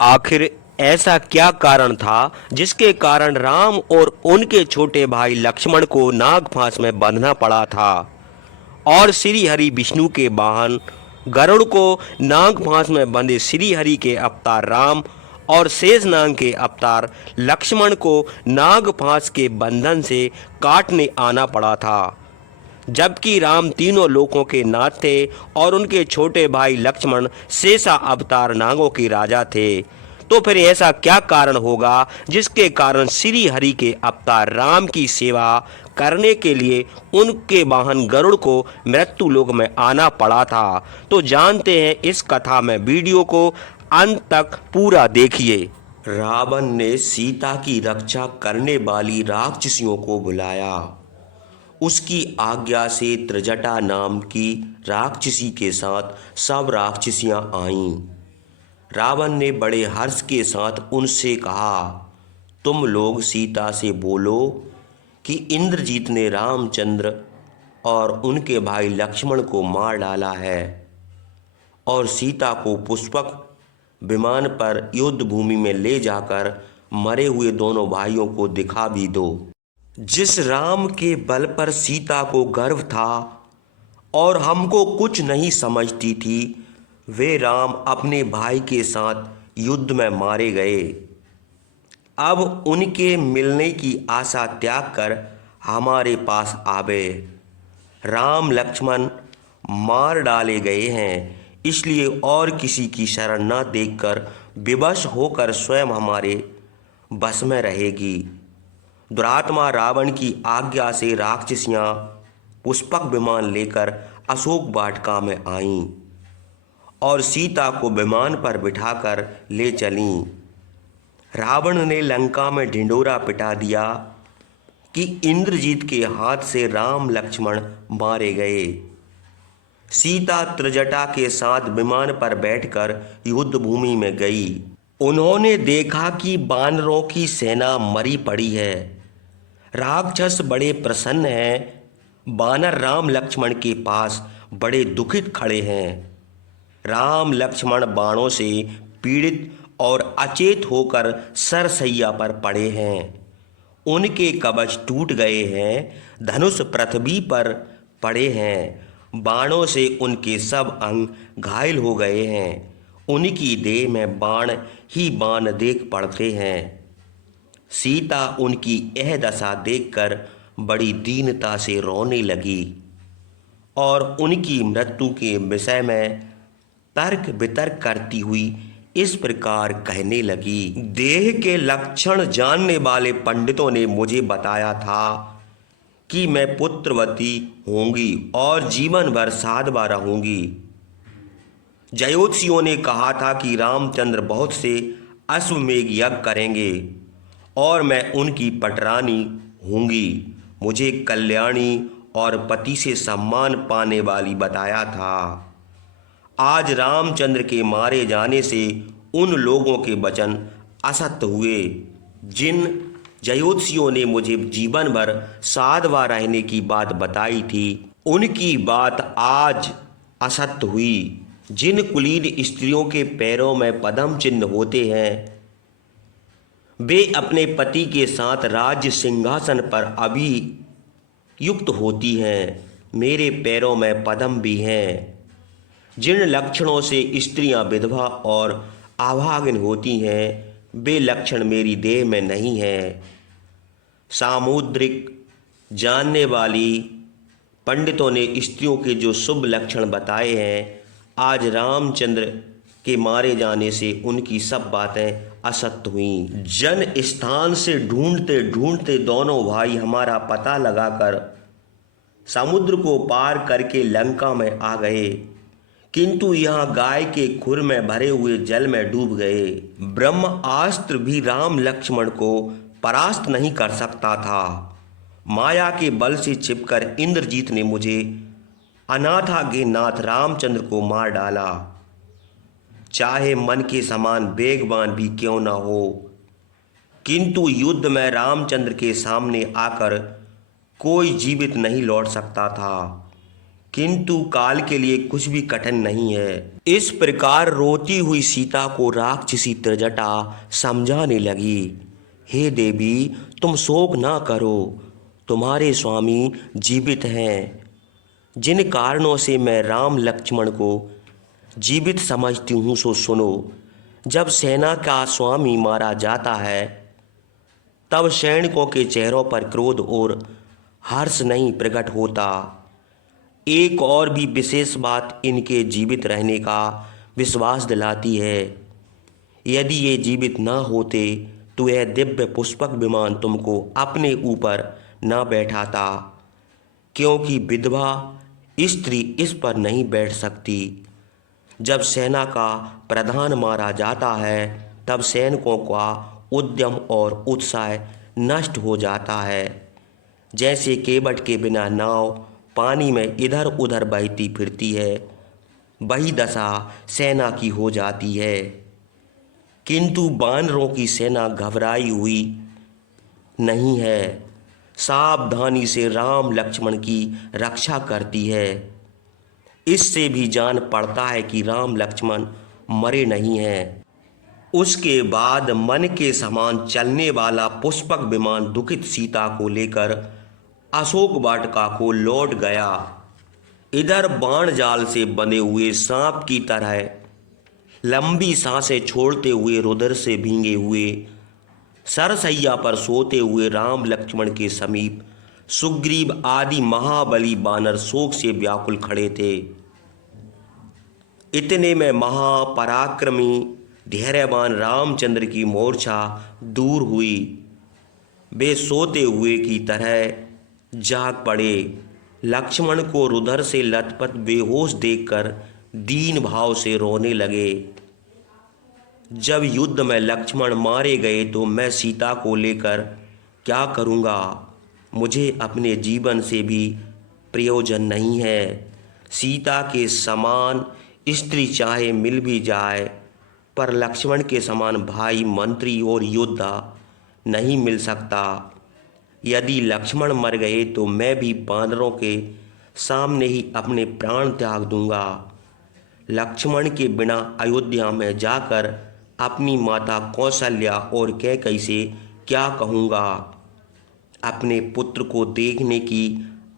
आखिर ऐसा क्या कारण था जिसके कारण राम और उनके छोटे भाई लक्ष्मण को नागफांस में बंधना पड़ा था और श्री हरि विष्णु के वाहन गरुड़ को नागफांस में बंधे श्री हरि के अवतार राम और शेषनाग के अवतार लक्ष्मण को नागफांस के बंधन से काटने आना पड़ा था। जबकि राम तीनों लोकों के नाथ थे और उनके छोटे भाई लक्ष्मण शेषा अवतार नागों के राजा थे। तो फिर ऐसा क्या कारण होगा जिसके कारण श्री हरि के अवतार राम की सेवा करने के लिए उनके वाहन गरुड़ को मृत्यु लोक में आना पड़ा था। तो जानते हैं इस कथा में, वीडियो को अंत तक पूरा देखिए। रावण ने सीता की रक्षा करने वाली राक्षसियों को बुलाया। उसकी आज्ञा से त्रिजटा नाम की राक्षसी के साथ सब राक्षसियां आईं। रावण ने बड़े हर्ष के साथ उनसे कहा, तुम लोग सीता से बोलो कि इंद्रजीत ने रामचंद्र और उनके भाई लक्ष्मण को मार डाला है और सीता को पुष्पक विमान पर युद्ध भूमि में ले जाकर मरे हुए दोनों भाइयों को दिखा भी दो। जिस राम के बल पर सीता को गर्व था और हमको कुछ नहीं समझती थी, वे राम अपने भाई के साथ युद्ध में मारे गए। अब उनके मिलने की आशा त्याग कर हमारे पास आवे। राम लक्ष्मण मार डाले गए हैं, इसलिए और किसी की शरण न देखकर विवश होकर स्वयं हमारे बस में रहेगी। दुरात्मा रावण की आज्ञा से राक्षसियां पुष्पक विमान लेकर अशोक वाटिका में आईं और सीता को विमान पर बिठाकर ले चलीं। रावण ने लंका में ढिंढोरा पिटा दिया कि इंद्रजीत के हाथ से राम लक्ष्मण मारे गए। सीता त्रिजटा के साथ विमान पर बैठकर युद्ध भूमि में गई। उन्होंने देखा कि वानरों की सेना मरी पड़ी है। राक्षस बड़े प्रसन्न हैं। वानर राम लक्ष्मण के पास बड़े दुखित खड़े हैं। राम लक्ष्मण बाणों से पीड़ित और अचेत होकर सरसैया पर पड़े हैं। उनके कवच टूट गए हैं, धनुष पृथ्वी पर पड़े हैं। बाणों से उनके सब अंग घायल हो गए हैं। उनकी देह में बाण ही बाण देख पड़ते हैं। सीता उनकी यह दशा देखकर बड़ी दीनता से रोने लगी और उनकी मृत्यु के विषय में तर्क वितर्क करती हुई इस प्रकार कहने लगी। देह के लक्षण जानने वाले पंडितों ने मुझे बताया था कि मैं पुत्रवती होंगी और जीवन भर साधवा रहूंगी। ज्योतिषियों ने कहा था कि रामचंद्र बहुत से अश्वमेघ यज्ञ करेंगे और मैं उनकी पटरानी होंगी। मुझे कल्याणी और पति से सम्मान पाने वाली बताया था। आज रामचंद्र के मारे जाने से उन लोगों के वचन असत्य हुए जिन ज्योतिषियों ने मुझे जीवन भर साधवा रहने की बात बताई थी। उनकी बात आज असत्य हुई। जिन कुलीन स्त्रियों के पैरों में पद्म चिन्ह होते हैं, वे अपने पति के साथ राज्य सिंहासन पर अभी युक्त होती हैं। मेरे पैरों में पद्म भी हैं। जिन लक्षणों से स्त्रियां विधवा और अभागिन होती हैं, वे लक्षण मेरी देह में नहीं हैं। सामुद्रिक जानने वाली पंडितों ने स्त्रियों के जो शुभ लक्षण बताए हैं, आज रामचंद्र के मारे जाने से उनकी सब बातें असत्य हुई। जन स्थान से ढूंढते ढूंढते दोनों भाई हमारा पता लगाकर समुद्र को पार करके लंका में आ गए, किंतु यहाँ गाय के खुर में भरे हुए जल में डूब गए। ब्रह्मास्त्र भी राम लक्ष्मण को परास्त नहीं कर सकता था। माया के बल से छिपकर इंद्रजीत ने मुझे अनाथा के नाथ रामचंद्र को मार डाला। चाहे मन के समान वेगवान भी क्यों न हो, किंतु युद्ध में रामचंद्र के सामने आकर कोई जीवित नहीं लौट सकता था, किंतु काल के लिए कुछ भी कठिन नहीं है। इस प्रकार रोती हुई सीता को राक्षसी त्रिजटा समझाने लगी। हे देवी, तुम शोक ना करो, तुम्हारे स्वामी जीवित हैं। जिन कारणों से मैं राम लक्ष्मण को जीवित समझती हूँ सो सुनो। जब सेना का स्वामी मारा जाता है तब सैनिकों के चेहरों पर क्रोध और हर्ष नहीं प्रकट होता। एक और भी विशेष बात इनके जीवित रहने का विश्वास दिलाती है। यदि ये जीवित ना होते तो यह दिव्य पुष्पक विमान तुमको अपने ऊपर ना बैठाता, क्योंकि विधवा स्त्री इस पर नहीं बैठ सकती। जब सेना का प्रधान मारा जाता है तब सैनिकों का उद्यम और उत्साह नष्ट हो जाता है। जैसे केवट के बिना नाव पानी में इधर उधर बहती फिरती है, वही दशा सेना की हो जाती है। किंतु वानरों की सेना घबराई हुई नहीं है, सावधानी से राम लक्ष्मण की रक्षा करती है। इससे भी जान पड़ता है कि राम लक्ष्मण मरे नहीं हैं। उसके बाद मन के समान चलने वाला पुष्पक विमान दुखित सीता को लेकर अशोक वाटिका को लौट गया। इधर बाण जाल से बंधे हुए सांप की तरह लंबी सांसें छोड़ते हुए रुधिर से भींगे हुए सरसैया पर सोते हुए राम लक्ष्मण के समीप सुग्रीव आदि महाबली बानर शोक से व्याकुल खड़े थे। इतने में महापराक्रमी धैर्यवान रामचंद्र की मूर्छा दूर हुई। वे सोते हुए की तरह जाग पड़े। लक्ष्मण को रुधिर से लथपथ बेहोश देखकर दीन भाव से रोने लगे। जब युद्ध में लक्ष्मण मारे गए तो मैं सीता को लेकर क्या करूँगा? मुझे अपने जीवन से भी प्रयोजन नहीं है। सीता के समान स्त्री चाहे मिल भी जाए, पर लक्ष्मण के समान भाई, मंत्री और योद्धा नहीं मिल सकता। यदि लक्ष्मण मर गए तो मैं भी बानरों के सामने ही अपने प्राण त्याग दूंगा। लक्ष्मण के बिना अयोध्या में जाकर अपनी माता कौशल्या और कैकेयी से क्या कहूँगा? अपने पुत्र को देखने की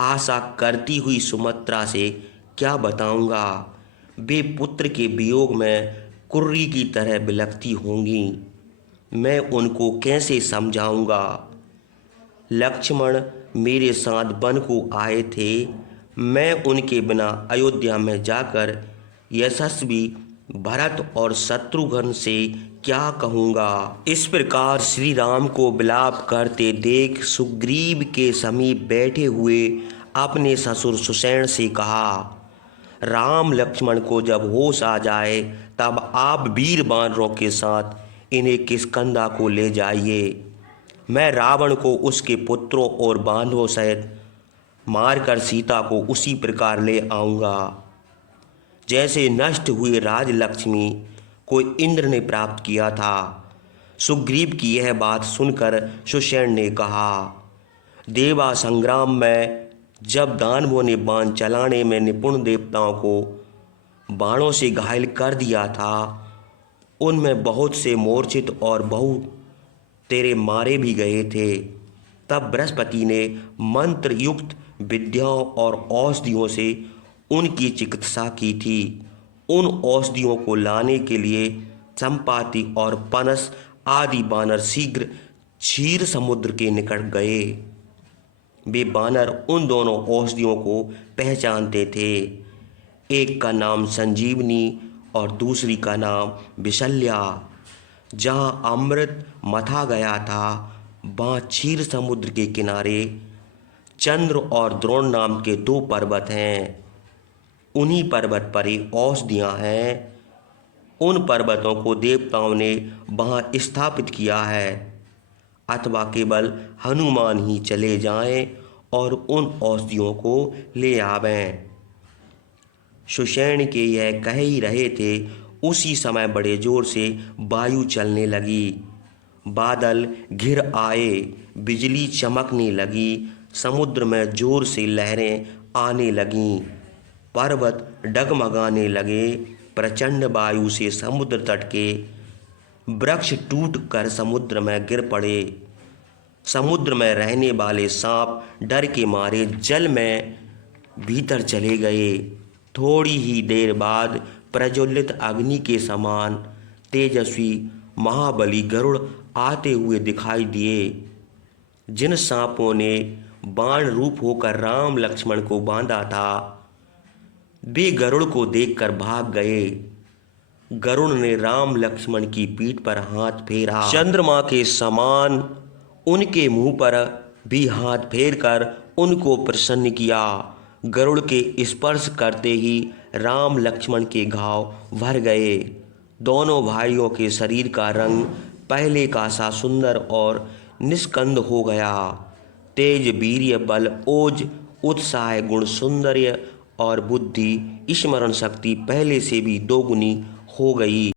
आशा करती हुई सुमित्रा से क्या बताऊँगा? वे पुत्र के वियोग में कुर्री की तरह बिलखती होंगी। मैं उनको कैसे समझाऊँगा? लक्ष्मण मेरे साथ वन को आए थे। मैं उनके बिना अयोध्या में जाकर यशस्वी भरत और शत्रुघ्न से क्या कहूँगा? इस प्रकार श्री राम को विलाप करते देख सुग्रीव के समीप बैठे हुए अपने ससुर सुषेण से कहा, राम लक्ष्मण को जब होश आ जाए तब आप वीर बानरों के साथ इन्हें किष्किंधा को ले जाइए। मैं रावण को उसके पुत्रों और बांधवों सहित मारकर सीता को उसी प्रकार ले आऊँगा जैसे नष्ट हुए राजलक्ष्मी को इंद्र ने प्राप्त किया था। सुग्रीव की यह बात सुनकर सुषेण ने कहा, देवा संग्राम में जब दानवों ने बाण चलाने में निपुण देवताओं को बाणों से घायल कर दिया था, उनमें बहुत से मूर्छित और बहुत तेरे मारे भी गए थे। तब बृहस्पति ने मंत्र युक्त विद्याओं और औषधियों से उनकी चिकित्सा की थी। उन औषधियों को लाने के लिए चंपाति और पनस आदि बानर शीघ्र क्षीर समुद्र के निकट गए। वे बानर उन दोनों औषधियों को पहचानते थे। एक का नाम संजीवनी और दूसरी का नाम विशल्या। जहाँ अमृत मथा गया था वहाँ क्षीर समुद्र के किनारे चंद्र और द्रोण नाम के दो पर्वत हैं। उन्हीं पर्वत पर ही औषधियाँ हैं। उन पर्वतों को देवताओं ने वहाँ स्थापित किया है, अथवा केवल हनुमान ही चले जाएं और उन औषधियों को ले आवें। सुषेण के यह कह ही रहे थे, उसी समय बड़े जोर से वायु चलने लगी। बादल घिर आए, बिजली चमकने लगी, समुद्र में जोर से लहरें आने लगीं। पर्वत डगमगाने लगे। प्रचंड वायु से समुद्र तट के वृक्ष टूट कर समुद्र में गिर पड़े। समुद्र में रहने वाले सांप डर के मारे जल में भीतर चले गए। थोड़ी ही देर बाद प्रज्वलित अग्नि के समान तेजस्वी महाबली गरुड़ आते हुए दिखाई दिए। जिन सांपों ने बाण रूप होकर राम लक्ष्मण को बांधा था, वे गरुड़ को देखकर भाग गए। गरुड़ ने राम लक्ष्मण की पीठ पर हाथ फेरा। चंद्रमा के समान उनके मुंह पर भी हाथ फेर कर उनको प्रसन्न किया। गरुड़ के स्पर्श करते ही राम लक्ष्मण के घाव भर गए। दोनों भाइयों के शरीर का रंग पहले का सा सुंदर और निष्कंद हो गया। तेज, वीर्य, बल, ओज, उत्साह, गुण, सौंदर्य और बुद्धि, स्मरण शक्ति पहले से भी दोगुनी हो गई।